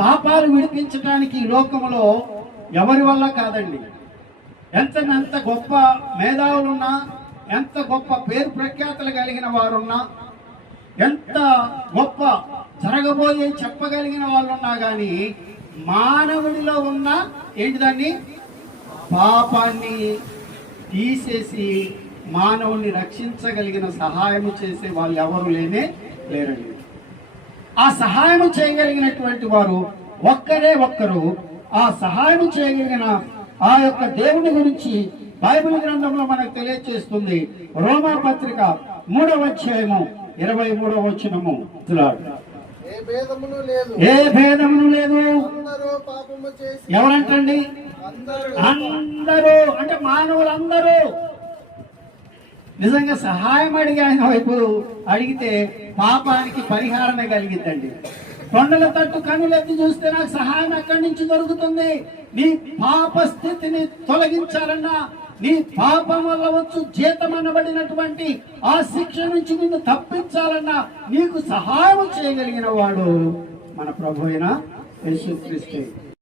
పాపాలు విడిపించడానికి ఈ లోకంలో ఎవరి వల్ల కాదండి? ఎంత ఎంత గొప్ప మేధావులున్నా ఎంత గొప్ప పేరు ప్రఖ్యాతలు కలిగిన వారున్నా ఎంత గొప్ప జరగబోయే చెప్పగలిగిన వాళ్ళున్నా కానీ మానవుడిలో ఉన్న ఏంటిదాన్ని పాపాన్ని తీసేసి మానవుని రక్షించగలిగిన సహాయం చేసే వాళ్ళు ఎవరు లేనే లేరండి. ఆ సహాయం చేయగలిగినటువంటి వారు ఒక్కరే ఒక్కరు ఆ సహాయం చేయగలిగిన ఆ యొక్క దేవుని గురించి బైబిల్ గ్రంథంలో మనకు తెలియజేస్తుంది రోమా పత్రిక మూడవ అధ్యాయము ఇరవై మూడవ వచనము. ఏ భేదమును లేదు. ఎవరంటండి? అందరూ. అందరూ అంటే మానవులందరూ. నిజంగా సహాయం అడిగి ఆయన వైపు అడిగితే పాపానికి పరిహారమే కలిగిద్దండి. కొండల తట్టు కనులెత్తి చూస్తే నాకు సహాయం ఎక్కడి నుంచి దొరుకుతుంది? నీ పాప స్థితిని తొలగించాలన్నా నీ పాపం వల్ల వచ్చు జీతం అనబడినటువంటి ఆ శిక్ష నుంచి నిన్ను తప్పించాలన్నా నీకు సహాయం చేయగలిగిన వాడు మన ప్రభు అయిన యేసుక్రీస్తే.